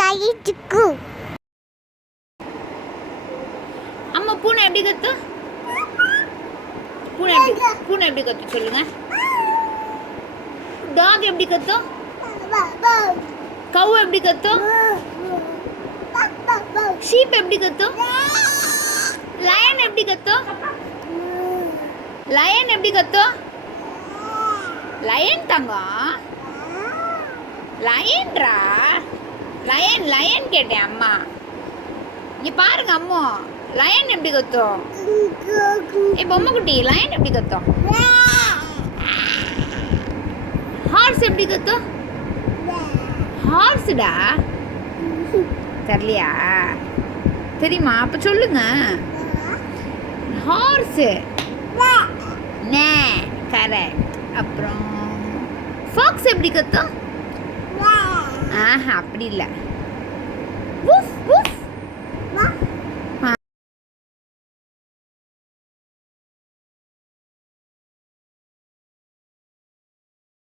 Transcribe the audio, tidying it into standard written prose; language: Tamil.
கழிச்சுக்கு. அம்மா பூனை எப்படி கத்து? பூனை எப்படி கத்து சொல்லுங்க. டாக் எப்படி கத்தும்? கவு எப்படி கத்தும்? ஷீப் எப்படி கத்தும்? லயன் எப்படி கத்தும்? லயன் எப்படி கத்தும்? லயன் தங்கம், லயன்ரா, லயன் லயன் கேட்டேன் அம்மா. இங்க பாருங்க அம்மா, லயன் எப்படி கத்தும்? பொம்மை குட்டி லயன் எப்படி கத்தும்? ஹார்ஸ் எப்படி கத்தும்? ஹார்ஸ்டா தெரியலையா? தெரியுமா? அப்ப சொல்லுங்க. ஹார்ஸ் நே கரெக்ட். அப்புறம் ஃபாக்ஸ் எப்படி கத்தும்? ஆஹா அப்படி இல்லை.